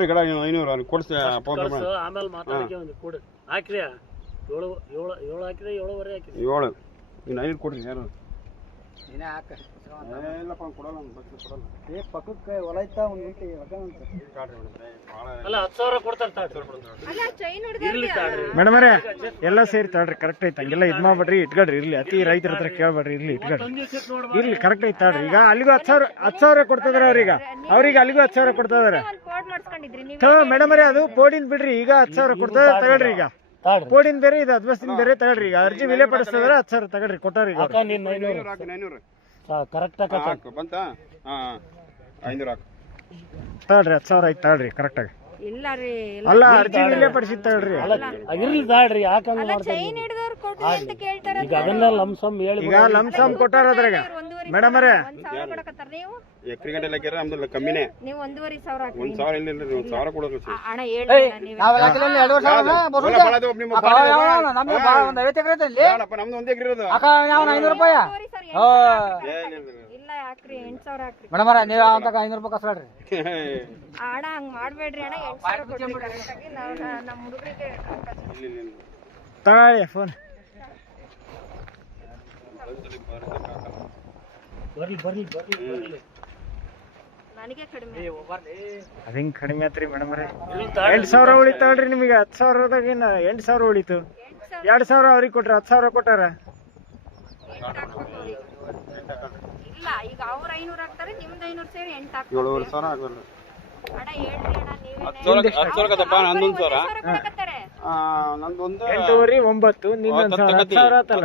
ಕೊಡಿ ಕಡ 500 ಅಲ್ಲಿ ಕೊಡ್ಸಿ ಆಮೇಲೆ ಮಾತಾಡಕ್ಕೆ ಒಂದು ಕೂಡ ಹಾಕ್ರಿ 7 ಹಾಕಿದ್ರೆ 7.5 ಹಾಕಿರಿ 7 ಇನ್ನು 5 ಕೊಡ್ರಿ ಯಾರು ನೀನೇ ಹಾಕ ಇಲ್ಲಪ್ಪ ಕೊಡಲ್ಲ ಕೊಡಲ್ಲ ಏ ಪಕ್ಕಕ್ಕೆ ಹೊಲ ಐತಾ ಒಂದು ಗಂಟೆ ಅಲ್ಲ 10,000 ಕೊಡ್ತಾರೆ ಮೇಡಮರೇ ಎಲ್ಲ ಸೇರಿ ತಾಳ್ರಿ ಕರೆಕ್ಟ್ ಐತೆ ಹಂಗೆಲ್ಲ ಇದ್ ಮಾಡ್ಬೇಡ್ರಿ ಇಟ್ಕೊಳ್ರಿ ಇರ್ಲಿ ಅತಿ ರೈತರ ಹತ್ರ ಕೇಳ್ಬೇಡ್ರಿ ಇರ್ಲಿ ಇಟ್ಕೊಳ್ರಿ ಇರ್ಲಿ ಕರೆಕ್ಟ್ ಐತೆ ತಾಳ್ರಿ ಈಗ ಅಲ್ಲಿಗೂ 10,000 ಕೊಡ್ತಿದಾರೆ ಅವ್ರಿಗೆ ಅಲ್ಲಿಗೂ 10,000 ಕೊಡ್ತಿದಾರೆ ಮೇಡಮರೇ ಅದು ಪೋಡಿನ್ ಬಿಡ್ರಿ ಈಗ 10,000 ಕೊಡ್ತಿದಾರೆ ತಗೊಳ್ರಿ ಈಗ ಪೋಡಿನ್ ಬೇರೆ ಇದು ಅದ್ವಸ್ತಿನ ಬೇರೆ ತಗೊಳ್ರಿ ಈಗ ಅರ್ಜಿ ವಿಲೆ ಪಡಿಸ್ತಿದಾರೆ 10,000 ತಗೊಳ್ರಿ ಕೊಟ್ಟಾರ ಈಗ 900 ಕರೆಕ್ಟ್ ಬಂತ 500 ಹಾಕು ತಗೊಳ್ರಿ 10,000 ಐತೆ ತಗೊಳ್ರಿ ಕರೆಕ್ಟ್ ಆಗಿ ಇಲ್ಲ ರೀ ಅಲ್ಲ ಅರ್ಜಿ ವಿಲೆ ಪಡಿಸಿ ತಗೊಳ್ರಿ ಇರ್ಲಿ ತಾಳ್ರಿ ಯಾಕಂದ್ರೆ ಅಲ್ಲ ಚೈನ್ ಹಿಡಿದವ್ರು ಕೊಡ್ರಿ ಅಂತ ಕೇಳ್ತಾರೆ ಈಗ ಅದನ್ನ ಲಂಸಮ್ ಹೇಳಿ ಈಗ ಲಂಸಮ್ ಕೊಟ್ಟಾರ ಅದ್ರಾಗ ಮೇಡಮರೇ 1,000 ಕೊಡಕತ್ತಾರ ನೀವು ಎಕರೆ ಗಂಟೆ ಲೆಕ್ಕ ನಮ್ದು ಕಮ್ಮಿನೇ ನೀವು 1,500 ಹಾಕಿ 1,000 ಇಲ್ಲ 1,000 ಕೊಡೋದು ಅಣ್ಣ ಹೇಳಿ ನಾವೆಲ್ಲ ಹಾಕಿಲ್ಲ 2 ವರ್ಷ ನಮ್ದು ಒಂದು 50 ಎಕರೆ ಐತೆ ಇಲ್ಲಿ ನಮ್ದು 1 ಎಕರೆ ಇರೋದು ಅಕ್ಕ ಯಾವ 500 ರೂಪಾಯಿ ಇಲ್ಲ ಯಾಕ್ರಿ 8,000 ಹಾಕ್ರಿ ಮೇಡಮರ ನೀವು ಅಂತ 500 ರೂಪಾಯಿ ಕಸ್ಲಾಡ್ರಿ ಅಣ್ಣ ಹಂಗ್ ಮಾಡ್ಬೇಡ್ರಿ ಅಣ್ಣ 8,000 ಕೊಡ್ರಿ ನಮ್ಮ ಹುಡುಗರಿಗೆ ತಗೊಳ್ಳಿ ಫೋನ್ ಬರ್ಲಿ ನನಗೆ ಕಡಿಮೆ ಅದ ಹಿಂಗ್ ಕಡಿಮೆ ಆತ್ರಿ ಮೇಡಮರೇ 8,000 ಉಳಿತಾಳ್ರಿ ನಿಮಗೆ 10,000ದಾಗ 8,000 ಉಳಿತು 2,000 ಅವ್ರಿಗೆ ಕೊಟ್ರ 10,000 ಕೊಟ್ಟಾರ ಇಲ್ಲ ಈಗ ಅವ್ರ 500 ಹಾಕ್ತಾರೆ ನಿಮ್ದು 500 ಸೇರಿ 8 ಹಾಕ್ತಾರೆ 7,500 ಆಗಲ್ಲ ಅಣ್ಣ ಹೇಳ್ರಿ ಅಣ್ಣ ನೀವು 10,000 ಕದಪ್ಪ ನಂದು 1,000 ಕೊಡಕತ್ತಾರೆ ನಂದು 8 9 ನಿನ್ನೊಂದು 10,000 ಆತಲ್ಲ